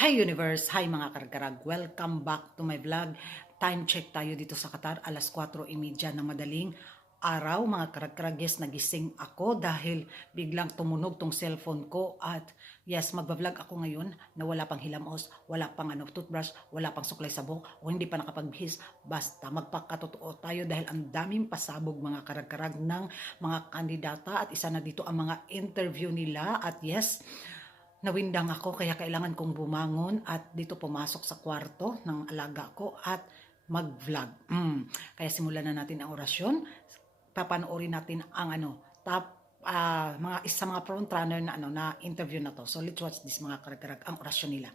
Hi Universe! Hi mga kargarag! Welcome back to my vlog. Time check tayo dito sa Qatar, alas 4:30 ng madaling araw. Mga karag-karag, yes, nagising ako dahil biglang tumunog tong cellphone ko at yes, magbablog ako ngayon na wala pang hilamos, wala pang toothbrush, wala pang suklay sa buhok o hindi pa nakapagbihis. Basta magpakatotoo tayo dahil ang daming pasabog mga karag-karag ng mga kandidata at isa na dito ang mga interview nila at yes, nawindang ako kaya kailangan kong bumangon at dito pumasok sa kwarto ng alaga ko at mag-vlog. Kaya simulan na natin ang orasyon. Papanoorin natin ang mga isa mga front runner na na interview na to. So let's watch this mga karag-karag ang orasyon nila.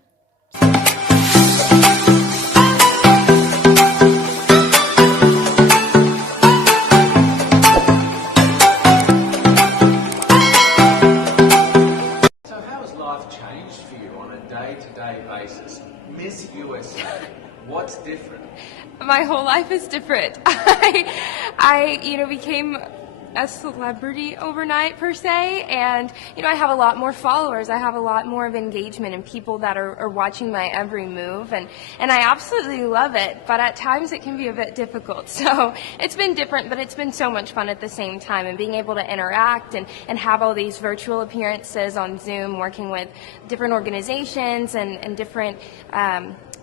Day-to-day basis. Miss USA, what's different? My whole life is different. I became a celebrity overnight per se, and I have a lot more followers. I have a lot more of engagement and people that are watching my every move, and I absolutely love it, but at times it can be a bit difficult. So it's been different, but it's been so much fun at the same time, and being able to interact and have all these virtual appearances on Zoom, working with different organizations and different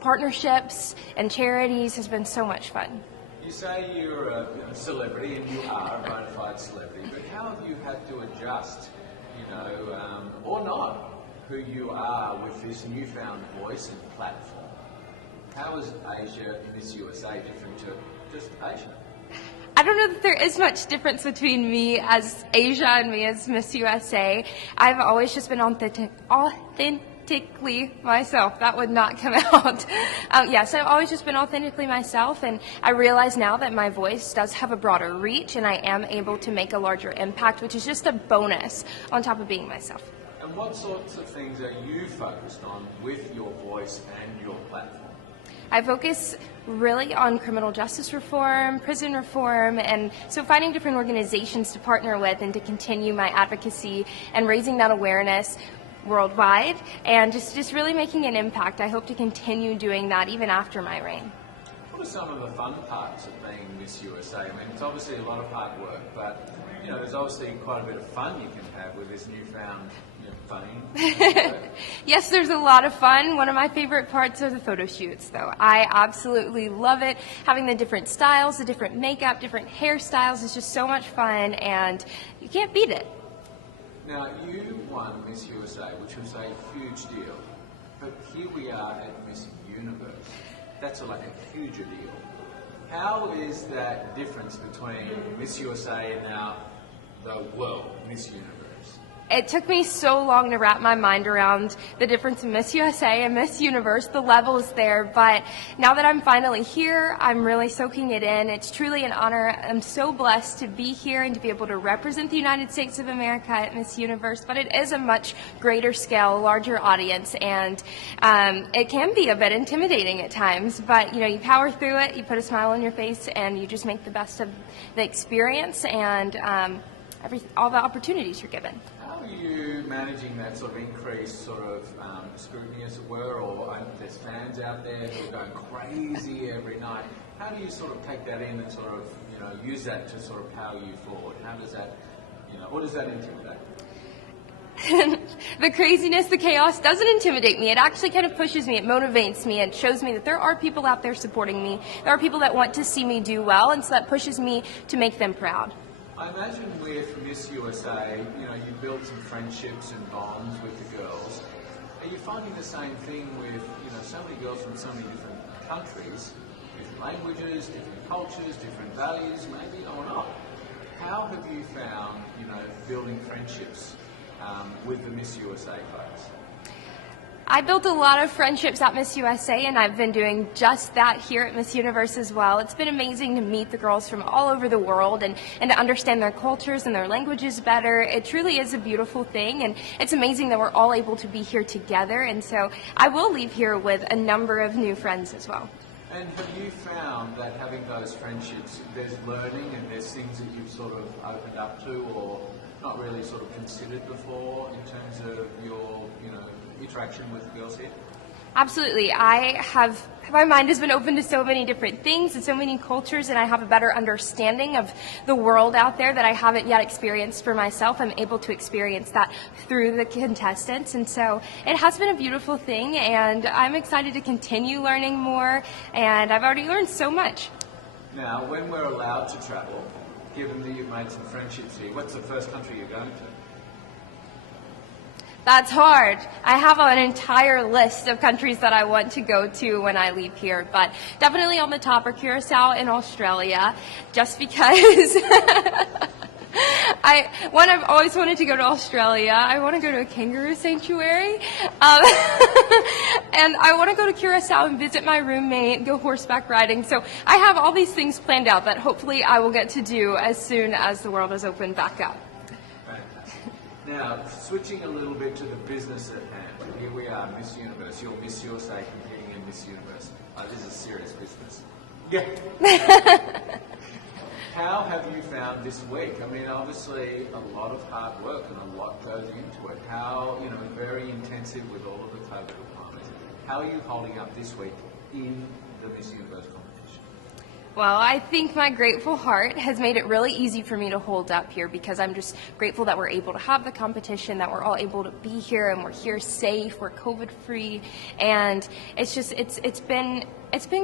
partnerships and charities has been so much fun. You say you're a celebrity, and you are a bona fide celebrity, but how have you had to adjust, or not, who you are with this newfound voice and platform? How is Asia Miss USA different to just Asia? I don't know that there is much difference between me as Asia and me as Miss USA. I've always just been authentically myself. That would not come out. Yes, I've always just been authentically myself, and I realize now that my voice does have a broader reach and I am able to make a larger impact, which is just a bonus on top of being myself. And what sorts of things are you focused on with your voice and your platform? I focus really on criminal justice reform, prison reform, and so finding different organizations to partner with and to continue my advocacy and raising that awareness worldwide, and just really making an impact. I hope to continue doing that even after my reign. What are some of the fun parts of being Miss USA? I mean, it's obviously a lot of hard work, but there's obviously quite a bit of fun you can have with this newfound fame. Yes, there's a lot of fun. One of my favorite parts are the photo shoots, though. I absolutely love it. Having the different styles, the different makeup, different hairstyles is just so much fun, and you can't beat it. Now, you won Miss USA, which was a huge deal, but here we are at Miss Universe. That's like a huger deal. How is that difference between Miss USA and now the world Miss Universe? It took me so long to wrap my mind around the difference in Miss USA and Miss Universe. The level is there, but now that I'm finally here, I'm really soaking it in. It's truly an honor. I'm so blessed to be here and to be able to represent the United States of America at Miss Universe, but it is a much greater scale, larger audience, and it can be a bit intimidating at times, but you power through it, you put a smile on your face, and you just make the best of the experience and all the opportunities you're given. How are you managing that sort of increased scrutiny, as it were, or there's fans out there who are going crazy every night? How do you sort of take that in and use that to sort of power you forward? How does that, or does that intimidate? The craziness, the chaos doesn't intimidate me. It actually kind of pushes me, it motivates me, and shows me that there are people out there supporting me. There are people that want to see me do well, and so that pushes me to make them proud. I imagine with Miss USA, you build some friendships and bonds with the girls. Are you finding the same thing with, so many girls from so many different countries, different languages, different cultures, different values, maybe or not? How have you found, building friendships with the Miss USA folks? I built a lot of friendships at Miss USA, and I've been doing just that here at Miss Universe as well. It's been amazing to meet the girls from all over the world and to understand their cultures and their languages better. It truly is a beautiful thing, and it's amazing that we're all able to be here together, and so I will leave here with a number of new friends as well. And have you found that having those friendships, there's learning and there's things that you've sort of opened up to or not really sort of considered before in terms of your, interaction with girls here? Absolutely. My mind has been open to so many different things and so many cultures, and I have a better understanding of the world out there that I haven't yet experienced for myself. I'm able to experience that through the contestants, and so it has been a beautiful thing, and I'm excited to continue learning more, and I've already learned so much. Now, when we're allowed to travel, given that you've made some friendships here, what's the first country you're going to? That's hard. I have an entire list of countries that I want to go to when I leave here, but definitely on the top are Curacao and Australia, just because I've always wanted to go to Australia. I want to go to a kangaroo sanctuary, and I want to go to Curacao and visit my roommate, go horseback riding. So I have all these things planned out that hopefully I will get to do as soon as the world is opened back up. Now, switching a little bit to the business at hand. Here we are, Miss Universe. You're Miss USA competing in Miss Universe. This is serious business. Yeah. How have you found this week? I mean, obviously a lot of hard work and a lot goes into it. How, very intensive with all of the COVID requirements. How are you holding up this week in the Miss Universe competition? Well, I think my grateful heart has made it really easy for me to hold up here, because I'm just grateful that we're able to have the competition, that we're all able to be here, and we're here safe, we're COVID-free, and it's been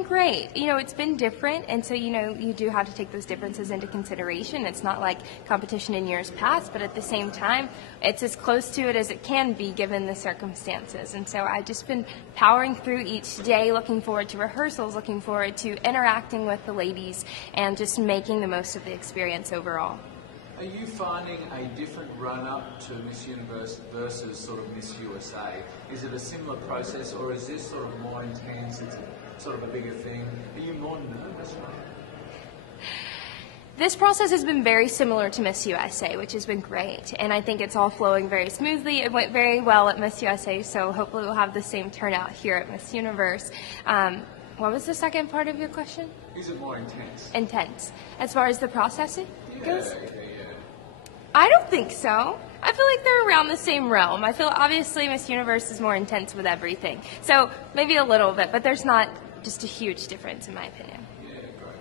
great. It's been different, and so you do have to take those differences into consideration. It's not like competition in years past, but at the same time, it's as close to it as it can be given the circumstances. And so I've just been powering through each day, looking forward to rehearsals, looking forward to interacting with the ladies, and just making the most of the experience overall. Are you finding a different run-up to Miss Universe versus sort of Miss USA? Is it a similar process, or is this sort of more intense? It's sort of a bigger thing. Are you more nervous? This process has been very similar to Miss USA, which has been great, and I think it's all flowing very smoothly. It went very well at Miss USA, so hopefully we'll have the same turnout here at Miss Universe. What was the second part of your question? Is it more intense? Intense. As far as the process goes? Yeah. I don't think so. I feel like they're around the same realm. I feel obviously Miss Universe is more intense with everything. So maybe a little bit, but there's not just a huge difference in my opinion. Yeah, great.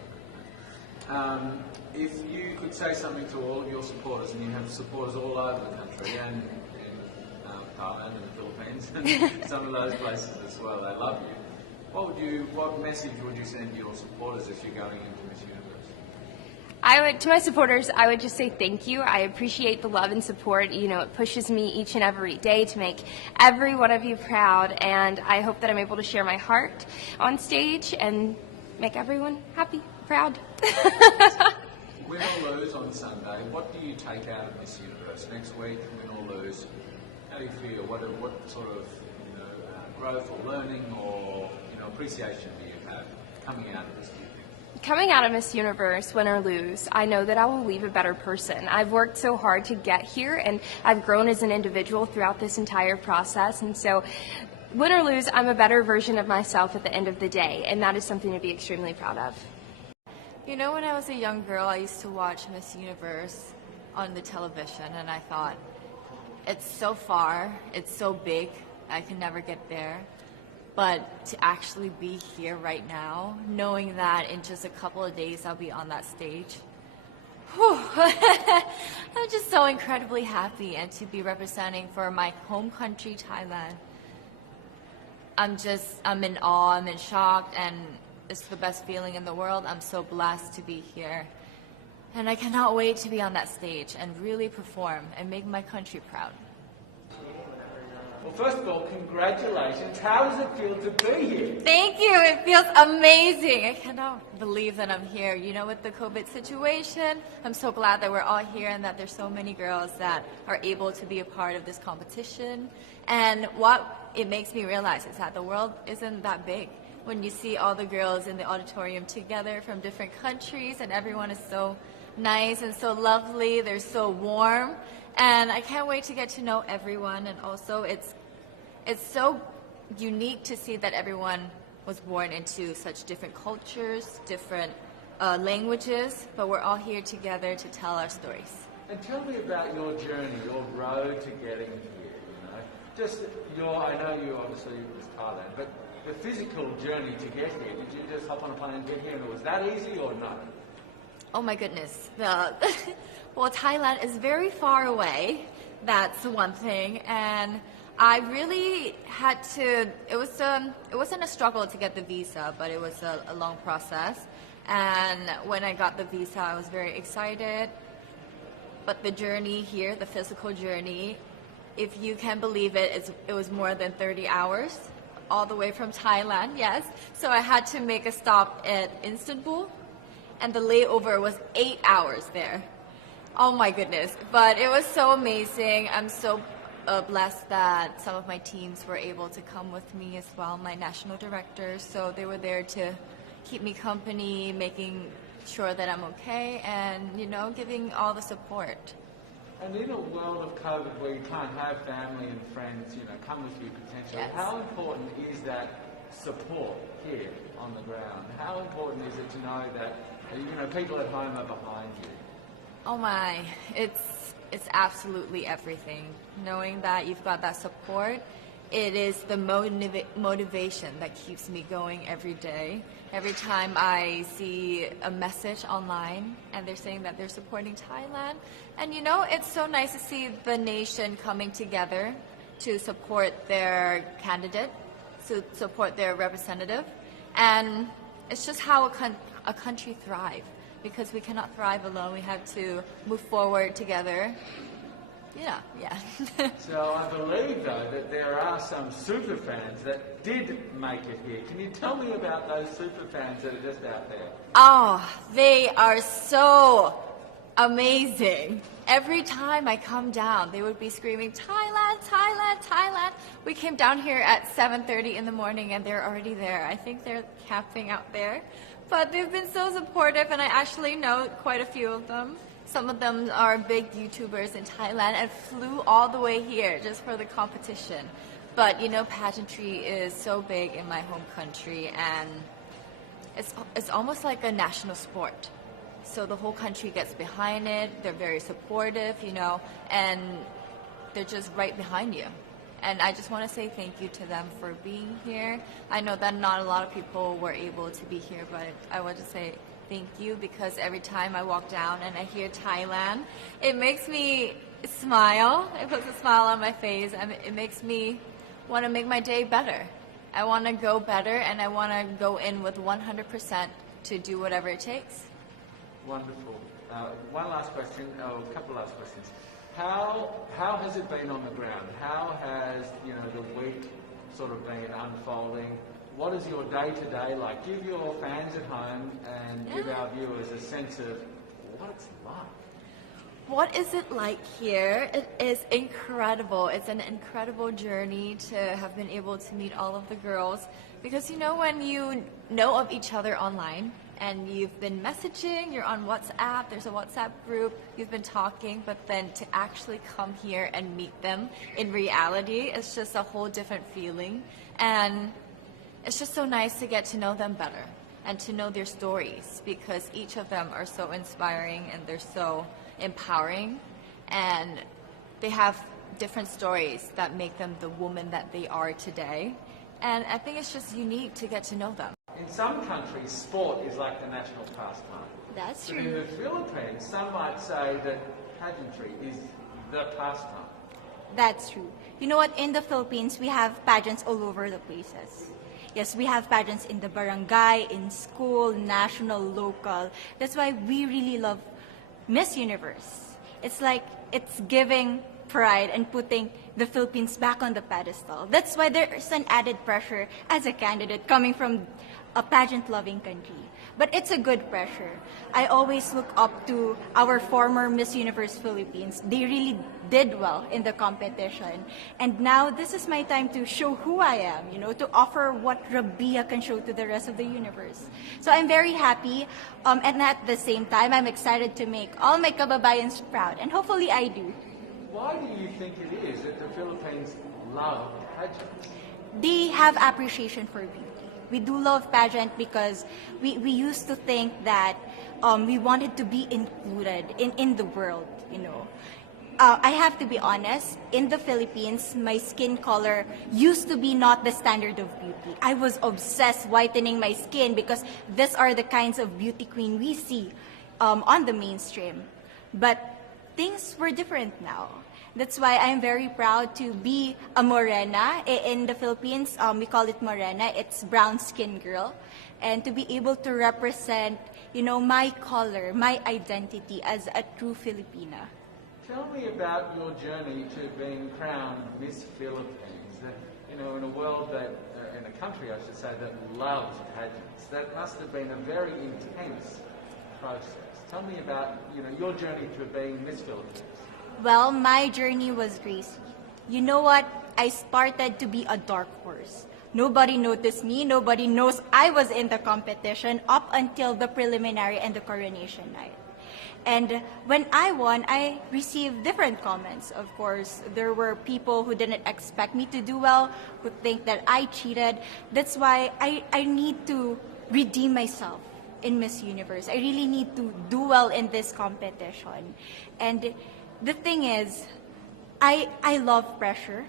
If you could say something to all of your supporters, and you have supporters all over the country and in Thailand and the Philippines and some of those places as well, they love you. What message would you send to your supporters if you're going into Miss Universe? To my supporters, I would just say thank you. I appreciate the love and support. It pushes me each and every day to make every one of you proud, and I hope that I'm able to share my heart on stage and make everyone happy, proud. Win or lose on Sunday, what do you take out of Miss Universe next week? Win or lose, how do you feel? What sort of growth or learning or appreciation do you have coming out of this? Coming out of Miss Universe, win or lose, I know that I will leave a better person. I've worked so hard to get here, and I've grown as an individual throughout this entire process, and so win or lose, I'm a better version of myself at the end of the day, and that is something to be extremely proud of. When I was a young girl, I used to watch Miss Universe on the television, and I thought, it's so far, it's so big, I can never get there. But to actually be here right now, knowing that in just a couple of days I'll be on that stage, I'm just so incredibly happy, and to be representing for my home country, Thailand. I'm in awe, I'm in shock, and it's the best feeling in the world. I'm so blessed to be here. And I cannot wait to be on that stage and really perform and make my country proud. Well, first of all, congratulations. How does it feel to be here? Thank you. It feels amazing. I cannot believe that I'm here. With the COVID situation, I'm so glad that we're all here and that there's so many girls that are able to be a part of this competition. And what it makes me realize is that the world isn't that big. When you see all the girls in the auditorium together from different countries, and everyone is so nice and so lovely, they're so warm. And I can't wait to get to know everyone, and also it's so unique to see that everyone was born into such different cultures, different languages, but we're all here together to tell our stories. And tell me about your journey, your road to getting here. just I know you obviously it was Thailand, but the physical journey to get here, did you just hop on a plane and get here and it was that easy or no? Oh my goodness. Well, Thailand is very far away. That's one thing. And I really had to, it wasn't a struggle to get the visa, but it was a long process. And when I got the visa, I was very excited. But the journey here, the physical journey, if you can believe it, it was more than 30 hours all the way from Thailand, yes. So I had to make a stop at Istanbul, and the layover was 8 hours there. Oh my goodness. But it was so amazing. I'm so blessed that some of my teams were able to come with me as well, my national directors. So they were there to keep me company, making sure that I'm okay, and, giving all the support. And in a world of COVID where you can't have family and friends, come with you potentially, Yes. how important is that support here on the ground? How important is it to know that, people at home are behind you? Oh my, it's absolutely everything. Knowing that you've got that support, it is the motivation that keeps me going every day. Every time I see a message online and they're saying that they're supporting Thailand, and it's so nice to see the nation coming together to support their candidate, to support their representative, and it's just how a country thrives. Because we cannot thrive alone, we have to move forward together. Yeah. So I believe, though, that there are some super fans that did make it here. Can you tell me about those super fans that are just out there? Oh, they are so amazing. Every time I come down, they would be screaming, Thailand, Thailand, Thailand. We came down here at 7:30 in the morning and they're already there. I think they're camping out there. But they've been so supportive, and I actually know quite a few of them. Some of them are big YouTubers in Thailand and flew all the way here just for the competition. But, pageantry is so big in my home country, and it's almost like a national sport. So the whole country gets behind it. They're very supportive, and they're just right behind you. And I just want to say thank you to them for being here. I know that not a lot of people were able to be here, but I want to say thank you, because every time I walk down and I hear Thailand, it makes me smile. It puts a smile on my face, and it makes me want to make my day better. I want to go better, and I want to go in with 100% to do whatever it takes. Wonderful. One last question, a couple last questions. How has it been on the ground? How has the week sort of been unfolding? What is your day-to-day like? Give your fans at home and give our viewers a sense of what it's like. What is it like here? It is incredible. It's an incredible journey to have been able to meet all of the girls, because when you know of each other online and you've been messaging, you're on WhatsApp, there's a WhatsApp group, you've been talking, but then to actually come here and meet them in reality, it's just a whole different feeling. And it's just so nice to get to know them better and to know their stories, because each of them are so inspiring and they're so empowering, and they have different stories that make them the woman that they are today. And I think it's just unique to get to know them. In some countries, sport is like the national pastime. That's But in the Philippines, some might say that pageantry is the pastime. That's true. You know what? In the Philippines, we have pageants all over the places. Yes, we have pageants in the barangay, in school, national, local. That's why we really love Miss Universe. It's like it's giving pride and putting the Philippines back on the pedestal. That's why there's an added pressure as a candidate coming from a pageant-loving country. But it's a good pressure. I always look up to our former Miss Universe Philippines. They really did well in the competition. And now this is my time to show who I am, to offer what Rabiya can show to the rest of the universe. So I'm very happy, and at the same time, I'm excited to make all my kababayans proud, and hopefully I do. Why do you think it is that the Philippines love pageants? They have appreciation for beauty. We do love pageant because we used to think that we wanted to be included in the world, I have to be honest, in the Philippines, my skin color used to be not the standard of beauty. I was obsessed whitening my skin because these are the kinds of beauty queen we see on the mainstream. But things were different now. That's why I'm very proud to be a morena. In the Philippines, we call it morena. It's brown skin girl. And to be able to represent, my color, my identity as a true Filipina. Tell me about your journey to being crowned Miss Philippines. In a world that, in a country, I should say, that loves pageants. That must have been a very intense process. Tell me about, your journey to being Miss Philippines. Well, my journey was crazy. You know what? I started to be a dark horse. Nobody noticed me. Nobody knows I was in the competition up until the preliminary and the coronation night. And when I won, I received different comments. Of course, there were people who didn't expect me to do well, who think that I cheated. That's why I need to redeem myself in Miss Universe. I really need to do well in this competition. And the thing is, I love pressure.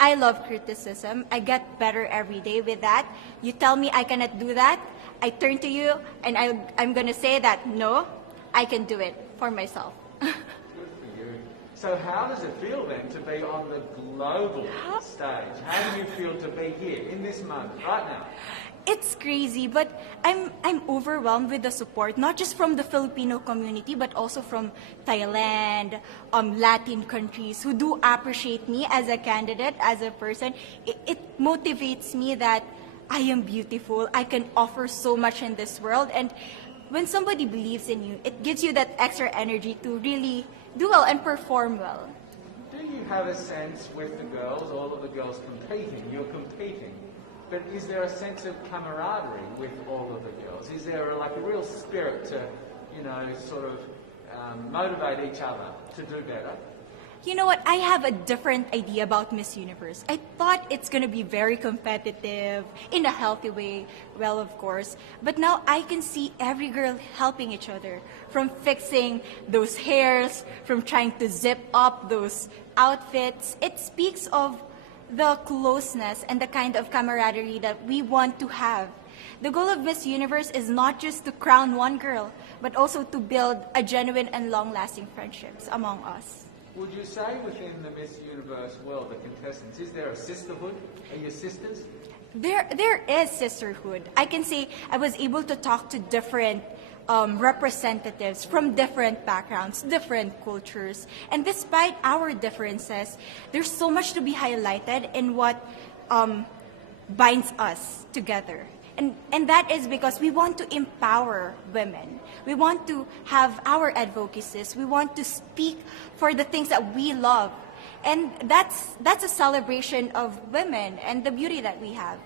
I love criticism. I get better every day with that. You tell me I cannot do that, I turn to you and I'm going to say that, no, I can do it for myself. Good for you. So how does it feel then to be on the global stage? How do you feel to be here in this moment, right now? It's crazy, but I'm overwhelmed with the support, not just from the Filipino community, but also from Thailand, Latin countries who do appreciate me as a candidate, as a person. It motivates me that I am beautiful. I can offer so much in this world. And when somebody believes in you, it gives you that extra energy to really do well and perform well. Do you have a sense with the girls, all of the girls competing, you're competing, but is there a sense of camaraderie with all of the girls? Is there like a real spirit to, sort of motivate each other to do better? You know what? I have a different idea about Miss Universe. I thought it's going to be very competitive, in a healthy way, well, of course. But now I can see every girl helping each other, from fixing those hairs, from trying to zip up those outfits. It speaks of the closeness and the kind of camaraderie that we want to have. The goal of Miss Universe is not just to crown one girl, but also to build a genuine and long-lasting friendships among us. Would you say within the Miss Universe world, the contestants, is there a sisterhood? Are you sisters? There is sisterhood. I can say I was able to talk to different representatives from different backgrounds, different cultures. And despite our differences, there's so much to be highlighted in what binds us together. And that is because we want to empower women. We want to have our advocacies. We want to speak for the things that we love. And that's a celebration of women and the beauty that we have.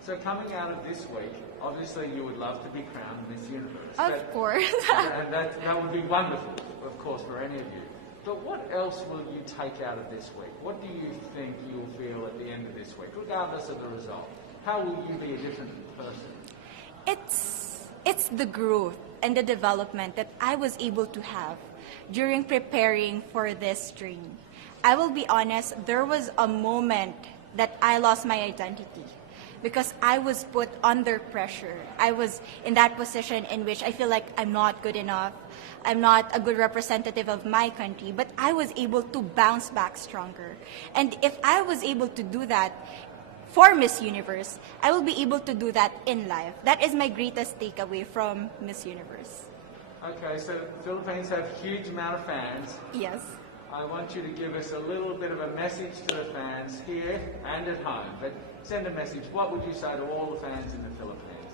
So coming out of this week, obviously you would love to be crowned Miss Universe. Of course. And that would be wonderful, of course, for any of you. But what else will you take out of this week? What do you think you'll feel at the end of this week, regardless of the result? How will you be a different person? It's the growth and the development that I was able to have during preparing for this dream. I will be honest, there was a moment that I lost my identity because I was put under pressure. I was in that position in which I feel like I'm not good enough. I'm not a good representative of my country, but I was able to bounce back stronger. And if I was able to do that for Miss Universe, I will be able to do that in life. That is my greatest takeaway from Miss Universe. Okay, so Philippines have a huge amount of fans. Yes. I want you to give us a little bit of a message to the fans here and at home. But send a message. What would you say to all the fans in the Philippines?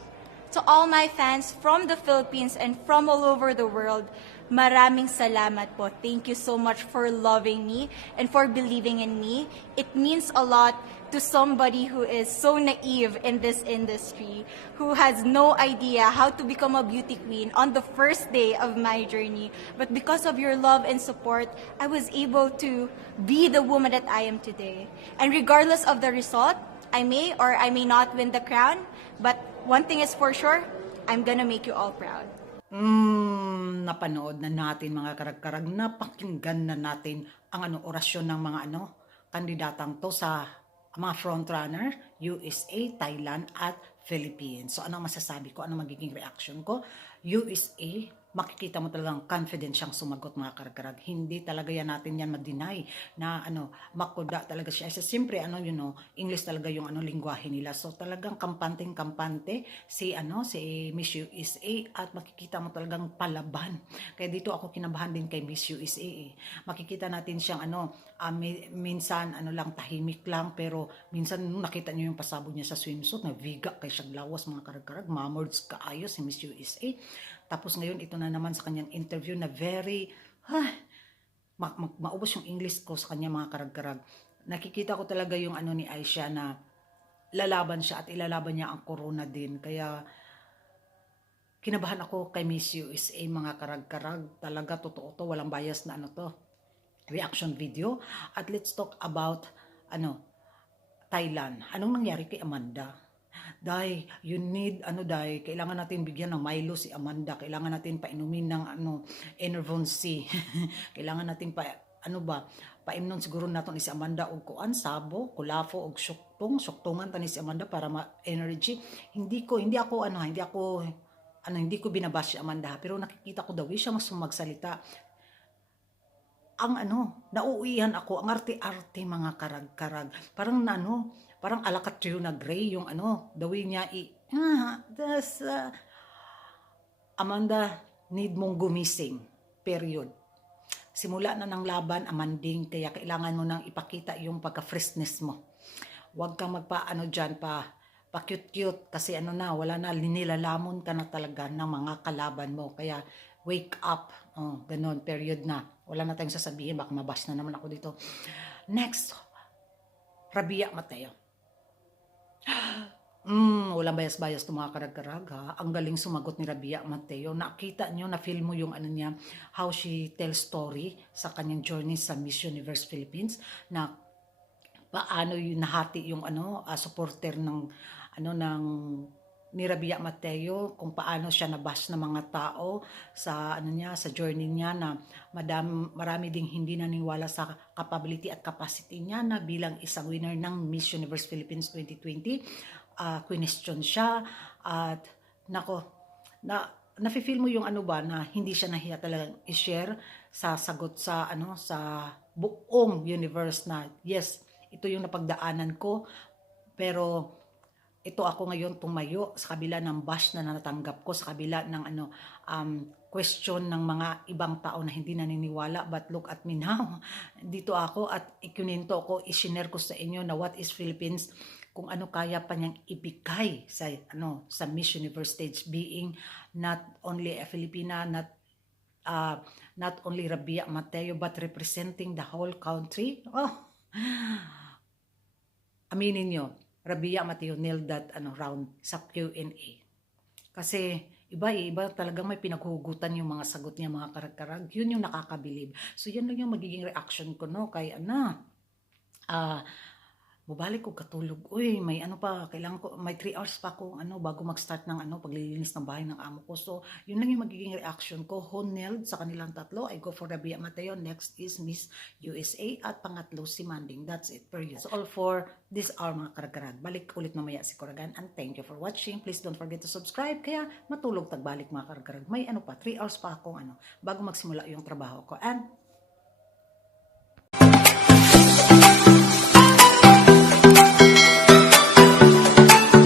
To all my fans from the Philippines and from all over the world, maraming salamat po. Thank you so much for loving me and for believing in me. It means a lot to somebody who is so naive in this industry, who has no idea how to become a beauty queen on the first day of my journey. But because of your love and support, I was able to be the woman that I am today. And regardless of the result, I may or I may not win the crown, but one thing is for sure, I'm gonna make you all proud. napanood na natin mga karag-karag, napakinggan na natin ang orasyon ng mga kandidatang to sa mga frontrunner, USA, Thailand at Philippines. So ano ang masasabi ko? Ano magiging reaction ko? USA, makikita mo talagang confident siyang sumagot mga karag-karag. Hindi talaga natin yan ma-deny na makuda talaga siya. Kasi siyempre English talaga yung lingwahe nila. So talagang kampante si Miss USA at makikita mo talagang palaban. Kaya dito ako kinabahan din kay Miss USA. Makikita natin siyang minsan lang tahimik lang, pero minsan nakita niyo yung pasabog niya sa swimsuit na viga kay siyang lawas mga karag-karag, mamords kaayos si Miss USA. Tapos ngayon, ito na naman sa kanyang interview na very, maubos yung English ko sa kanya mga karag-karag. Nakikita ko talaga yung ni Aisha na lalaban siya at ilalaban niya ang corona din. Kaya, kinabahan ako kay Miss USA mga karag-karag. Talaga, totoo to, walang bias na reaction video. At let's talk about, Thailand. Anong nangyari kay Amanda? Day, you need, kailangan natin bigyan ng Milo si Amanda. Kailangan natin painumin ng, Enervon C. Kailangan natin paimnon siguro natin si Amanda og kuan, sabo, kulafo og suktungan tani si Amanda para ma-energy. Hindi ko binabash si Amanda, pero nakikita ko daw siya mas magsalita. Ang nauuwihan ako, ang arte-arte mga karag-karag. Parang alakatrio na gray yung dawi niya Amanda, need mong gumising. Period. Simula na ng laban, amanding, kaya kailangan mo nang ipakita yung pagka-freshness mo. Huwag kang pa-cute-cute kasi wala na, nilalamon ka na talaga ng mga kalaban mo. Kaya wake up. Ganon, period na. Wala na tayong sasabihin, baka mabash na naman ako dito. Next, Rabiya Mateo. Walang bias-bias to mga karag-karag ha. Ang galing sumagot ni Rabiya Mateo. Nakita nyo, na-feel mo yung niya, how she tells story sa kanyang journey sa Miss Universe Philippines, na paano yung nahati yung supporter ng ni Rabiya Mateo, kung paano siya nabash ng mga tao sa sa journey niya, na marami ding hindi naniwala sa capability at capacity niya na bilang isang winner ng Miss Universe Philippines 2020. Question siya at nafe-feel mo yung na hindi siya nahiya talagang i-share sa sagot sa sa buong universe na yes, ito yung napagdaanan ko, pero ito ako ngayon tumayo sa kabila ng bash na natanggap ko, sa kabila ng question ng mga ibang tao na hindi naniniwala, but look at me now. Dito ako at ikininto ko, i-share ko sa inyo na what is Philippines, kung kaya pa niyang ibigay sa sa Miss Universe stage, being not only a Filipina, not only Rabiya Mateo, but representing the whole country. Aminin niyo, Rabiya Mateo nailed that round sa Q&A. Kasi iba talagang may pinaghugutan yung mga sagot niya mga karag-karag. Yun yung nakakabilib. So yan lang yung magiging reaction ko kay bubalik ko katulog. Uy, may kailangan ko, may 3 hours pa ako bago mag-start ng paglilinis ng bahay ng amo ko. So, yun lang yung magiging reaction ko. Honeld sa kanilang tatlo. I go for Rabiya Mateo. Next is Miss USA. At pangatlo si Manding. That's it, period. So, all for this hour mga karag-karag. Balik ulit mamaya si Koragan. And thank you for watching. Please don't forget to subscribe. Kaya matulog tagbalik mga karag-karag. May 3 hours pa akong bago magsimula yung trabaho ko. And